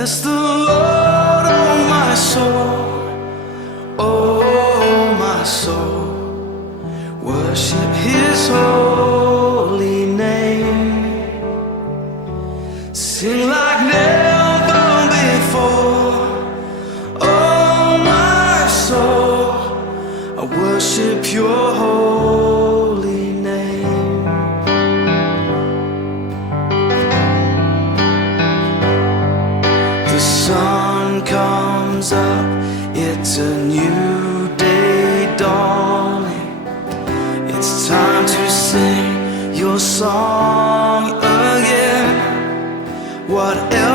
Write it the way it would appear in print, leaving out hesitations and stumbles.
Bless the Lord, oh my soul, oh my soul. Worship His holy name. Sing like never before, oh my soul. I worship Your holy name. The sun comes up, it's a new day dawning. It's time to sing Your song again. Whatever